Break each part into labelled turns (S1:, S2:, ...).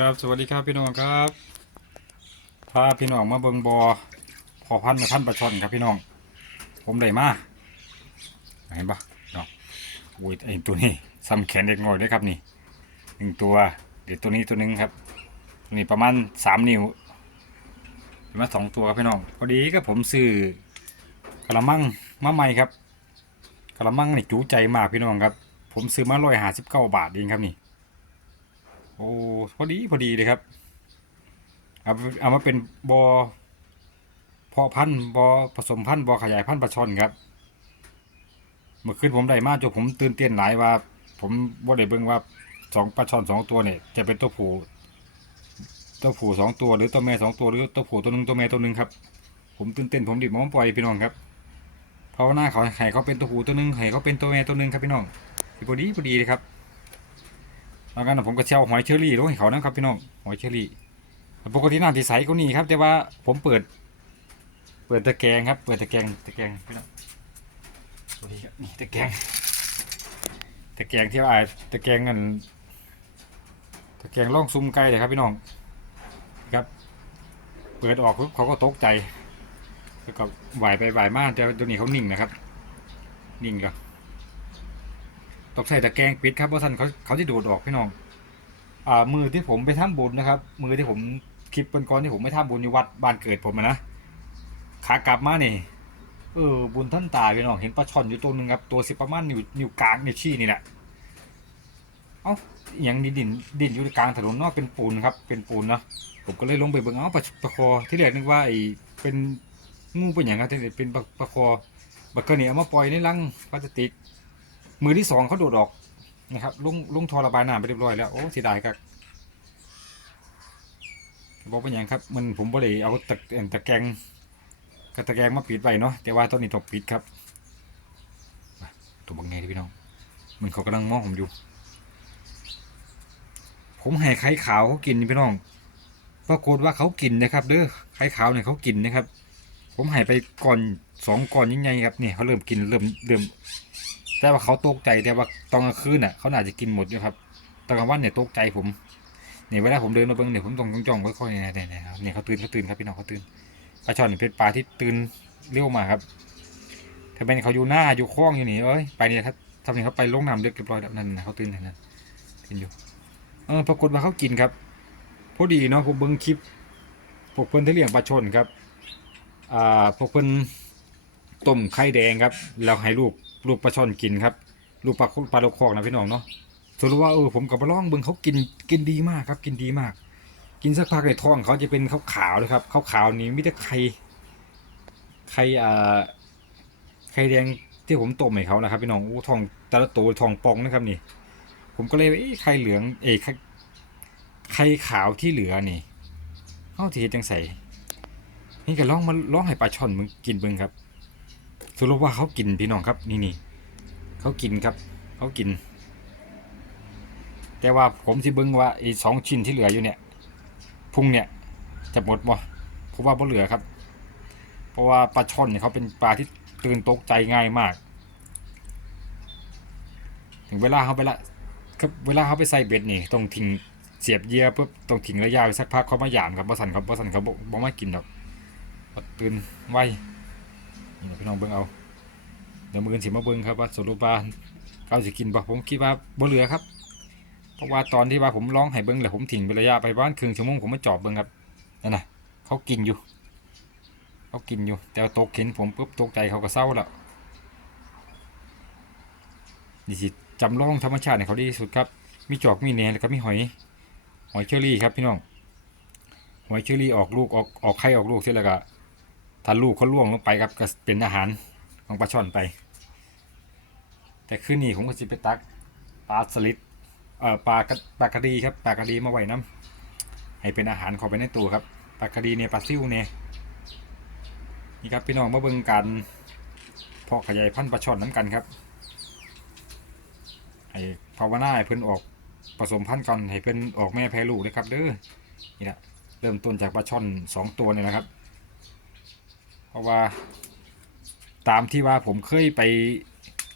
S1: ครับสวัสดีครับพี่น้องครับพาพี่น้องมาเบิงบอพอพันธุ์มาพันธุ์ปลาช่อนครับพี่น้อง ผมได้มาเห็นปะเนาะอุ้ยไอตัวนี้ซ้ำแขนเด็กน้อยด้วยครับนี่หนึ่งตัว เดี๋ยวตัวนี้ตัวหนึงครับตัวนี้ประมาณสามนิ้วประมาสองตัวครับพี่น้องพอดีก็ผมซื้อกระมังมาใหม่ครับกระมังนี่จูใจมากพี่น้องครับ ผมซื้อมาร้อยห้าสิบเก้าบาทเองครับนี่ อ้พอดีพอดีเลยครับเอาเอามาเป็นบอเพาะพันธุ์บอผสมพันธุ์บอขยายพันธุ์ปลาช่อนครับ เมื่อคืนผมได้มาจนผมตื่นเต้นหลายว่า ผมว่าได้เบิ่งว่าสองปลาช่อนสองตัวเนี่ยจะเป็นตัวผู้ตัวผู้สองตัวหรือตัวแม่สองตัวหรือตัวผู้ตัวหนึ่งตัวแม่ตัวหนึ่งครับ ผมตื่นเต้นผมดิบผมปล่อยพี่น้องครับเพราะว่าหน้าเขาให้เขาเป็นตัวผู้ตัวหนึ่งให้เขาเป็นตัวแม่ตัวหนึ่งครับพี่น้องพอดีพอดีเลยครับ แล้วกันผมก็เช่าหอยเชอรี่ลงให้เขานะครับพี่น้องหอยเชอรี่ปกติน้ำที่ใสก็นี่ครับ แต่ว่าผมเปิด เปิดตะแกรงครับ เปิดตะแกรงตะแกรงพี่น้องนี่ครับนี่ตะแกรงตะแกรงที่ว่าตะแกรงกันตะแกรงล่องซุ้มไก่เลยครับพี่น้องครับ เปิดออกปุ๊บเขาก็ตกใจแล้วก็ไหวไปไหวมากแต่ตัวนี้เขานิ่งนะครับ นิ่งก็ ต้องใส่ตะแกรงปิดครับเพราะท่านเขาเขาจะดูดออกพี่น้อง อ่ามือที่ผมไปทำบุญนะครับ มือที่ผมคลิปเป็นก่อนที่ผมไม่ทำบุญอยู่วัดบ้านเกิดผมนะขากลับมานี่เออบุญท่านตาพี่น้องเห็นปลาช่อนอยู่ตัวหนึ่งครับตัวสิประมาณนิ้วนิ้วกลางนิ้วชี้นี่แหละเอ้าอย่างนี้ดินดินอยู่กลางถนนนอกเป็นปูนครับ เป็นปูนเนาะผมก็เลยลงไปเบิ่งเอ้าปลาปลาคอที่แรกนึกว่าไอ้เป็นงูเป็นอย่างครับแต่เป็นปลาปลาคอบักเกอร์นี่เอามาปล่อยในรังพลาสติก มือที่สองเขาโดดออกนะครับลุงลุงทอระบายน้ำไปเรียบร้อยแล้วโอ้เสียดายครับบอกเป็นอย่างครับ มันผมบ่ได้เอาตะเอาตะแกรงกับตะแกรงมาปิดไว้เนาะแต่ว่าตอนนี้ต้องปิดครับตัวบังไงพี่น้องมันเขากำลังมองผมอยู่ ผมให้ไข่ขาวเขากินพี่น้องปรากฏว่าเขากินนะครับ เด้อไข่ขาวเนี่ยเขากินนะครับ ผมให้ไปก่อนสองก่อนยิ่งใหญ่ครับเนี่ยเขาเริ่มกินเริ่มเริ่ม แต่ว่าเขาตกใจแต่ว่าตอนกลางคืนน่ะเขาน่าจะกินหมดอยู่ครับตอนกลางวันเนี่ยตกใจผมเนี่ยเวลาผมเดินมาเบิ้งเนี่ยผมต้องจ้องๆค่อยๆเนี่ยเนี่ยเนี่ยครับเนี่ยเขาตื่นเขาตื่นครับพี่น้องเขาตื่นปลาช่อนเป็นปลาที่ตื่นเร็วมาครับถ้าเป็นเขาอยู่หน้าอยู่คล้องอยู่นี่เอ้ยไปเนี่ยครับทำนี่เขาไปลงน้ำเดือดเรียบร้อยแล้วนั่นนะเขาตื่นนั่นนะตื่นอยู่เออปรากฏว่าเขากินครับพอดีเนาะผมเบิ้งคลิปพวกเพื่อนที่เลี้ยงปลาช่อนครับอ่าพวกเพื่อน ต้มไข่แดงครับแล้วให้ลูกลูกปลาช่อนกินครับ ลูกปลาปลาโลกคอกนะพี่น้องเนาะสรุปว่าเออผมกับปลาล่องเบิ่งเขากินกินดีมากครับ กินดีมาก กินสักพักในท้องเขาจะเป็นขาวขาวเลยครับขาวขาวนี่ไมแต่ได้ไข่ไข่อ่าไข่แดงที่ผมต้มให้เขานะครับพี่น้องโอ้ทองแต่ละตัวทองปองนะครับนี่ ผมก็เลยเอ้ไข่เหลืองเอ้ไข่ไข่ขาวที่เหลือนี่เขาทีจังใส่นี่ก็ล่องมาล่องให้ปลาช่อนมึงกินเบิ่งครับ สรุปว่าเขากินพี่น้องครับ นี่นี่เขากินครับ เขากิน แต่ว่าผมที่เบิ้งว่าไอ้สองชิ้นที่เหลืออยู่เนี่ยพุ่งเนี่ยจะหมดบ่ผมว่าบ่เหลือครับ เพราะว่าปลาช่อนเนี่ยเขาเป็นปลาที่ตื่นตกใจง่ายมาก ถึงเวลาเขาไปละครับเวลาเขาไปใส่เบ็ดนี่ต้องทิ้งเสียบเยื่อปุ๊บต้องทิ้งระยะไว้สักพักเขามาหยามครับบ่สันครับบ่สันเขาบ่มากินหรอกตื่นไว นี่นะพี่น้องเบิ่งเอาเดี๋ยวมือนสิมาเบิ่งครับว่าสรุปว่าเขาสิกินบ่ผมคิดว่าบ่เหลือครับ เพราะว่าตอนที่ว่าผมร้องให้เบิ่งแล้วผมทิ้งไประยะไปประมาณครึ่งชั่วโมงผมมาจอบเบิ่งครับนั่นน่ะเขากินอยู่เขากินอยู่ แต่ตกเห็นผมปุ๊บตกใจเขาก็เศร้าแล้วนี่สิจำลองธรรมชาติให้เขาดีที่สุดครับ มีจอกมีแหนแล้วก็มีหอย หอยเชอรี่ครับพี่น้อง หอยเชอรี่ออกลูกออกออกไข่ออกลูกเสร็จแล้วก็ ถ้าลูกเขาล่วงลงไปครับก็เป็นอาหารของปลาช่อนไป แต่คืนนี้ผมก็จะไปตักปลาสลิดเอ่อปลาปลากระดีครับปลากระดีมาไว้น้ำให้เป็นอาหารเข้าไปในตัวครับปลากระดีเนี่ยปลาซิ่วเนี่ยนี่ครับพี่น้องมาเบิ่งการเพาะขยายพันธุ์ปลาช่อนน้ำกันครับให้ภาวนาให้เพิ่นออกผสมพันธุ์กันให้เพิ่นออกแม่แพรลูกเลยครับเด้อนี่นะเริ่มต้นจากปลาช่อนสองตัวเนี่ยนะครับ เพราะว่า ตามที่ว่าผมเคยไป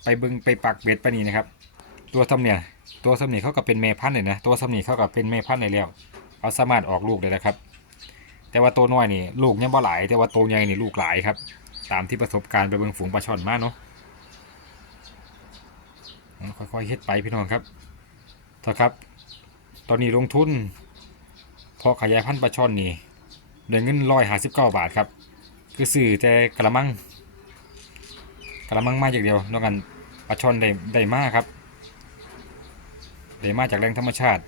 S1: ไปเบิงไปปักเบ็ดไปนี่นะครับ ตัวซ้ำเนี่ยตัวซ้ำนี่เขาก็เป็นแม่พันธุ์เลยนะตัวซ้ำนี่เขาก็เป็นแม่พันธุ์เลยแล้วเขาสามารถออกลูกได้แล้วครับ แต่ว่าตัวน้อยนี่ลูกยังบ่หลาย แต่ว่าตัวใหญ่นี่ลูกหลายครับ ตามที่ประสบการณ์ไปเบิงฝูงปลาช่อนมาเนาะค่อยๆเฮ็ดไปพี่น้องครับเถอะครับ ตอนนี้ลงทุนพอขยายพันธุ์ปลาช่อนนี่ได้เงินร้อยห้าสิบเก้าบาทครับ คือซื้อแต่กระมังกระมังมาอย่างเดียวนอกกันปลาช่อนได้ได้มากครับได้มาจากแหล่งธรรมชาติ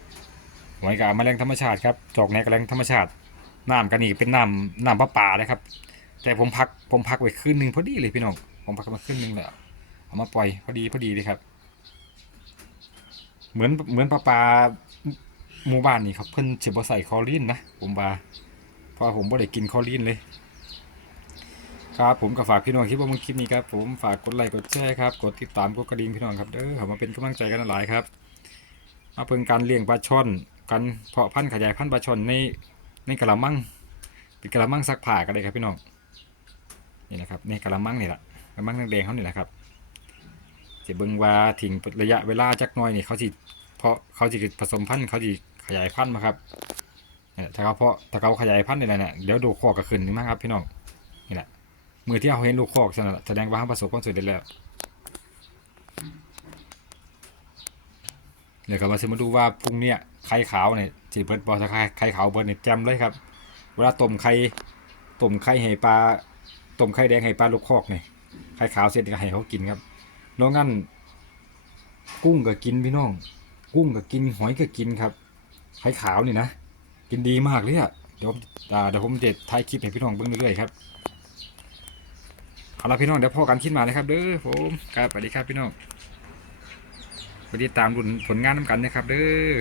S1: หอยกับเอามาแหล่งธรรมชาติครับจอกในกับแหล่งธรรมชาติน้ำกันนี่เป็นน้ำน้ำประปาเลยครับ แต่ผมพักผมพักไว้คืนหนึ่งพอดีเลยพี่น้องผมพักมาคืนหนึ่งแล้วเอามาปล่อยพอดีพอดีเลยครับ เหมือนเหมือนปลาปลาหมู่บ้านนี่ครับเพิ่นสิบ่ใส่คอรีนนะผมว่าเพราะผมบ่ได้กินคอรีนเลย ครับผมก็ฝากพี่น้องคลิปว่ามึงคลิปนี้ครับผมฝากกดไลค์กดแชร์ครับกดติดตามกดกระดิ่งพี่น้องครับเด้อขามาเป็นกำลังใจกันหลายครับมาเพิ่งการเลี้ยงปลาช่อนกันเพาะพันธุ์ขยายพันธุ์ปลาช่อนในในกระมังเป็นกระมังซักผ้ากันเลยครับพี่น้องนี่แหละครับในกระมังนี่แหละกระมังแดงๆเขานี่แหละครับจะเบิ่งว่าทิ้งระยะเวลาจักน่อยนี่เขาสิเพาะเขาสิผสมพันธุ์เขาสิขยายพันธุ์มาครับเนี่ยถ้าเขาเพาะถ้าเขาขยายพันธุ์นี่แหละเนี่ยเดี๋ยวดูคอกก็ขึ้นมาครับพี่น้องนี่แหละ มือที่เราเห็นลูกคอกฉะนั้นแสดงว่าเขาประสบความสำเร็จแล้วเดี๋ยวก็มาสิมาดูว่าพรุ่งเนี้ยไข่ขาวเนี่ยสีเบิร์ดบอสไข่ไข่ขาวเบิร์ดเนี่ยแจ่มเลยครับ เวลาต้มไข่ต้มไข่ให้ปลาต้มไข่แดงให้ปลาลูกคอกเนี่ยไข่ขาวเสร็จก็ให้เขากินครับนอกงั้น กุ้งก็กินพี่น้อง กุ้งก็กินหอยก็กินครับไข่ขาวนี่นะกินดีมากเลยอะเดี๋ยวผมเดี๋ยวผมเด็ดท้ายคลิปให้พี่น้องเบิ่งเรื่อยๆครับ เอาละพี่น้องเดี๋ยวพ่อกันคิดมาเลยครับเด้อผมครับสวัสดีครับพี่น้องไปติดตามรุ่นผลงานน้ำกันนะครับเด้อ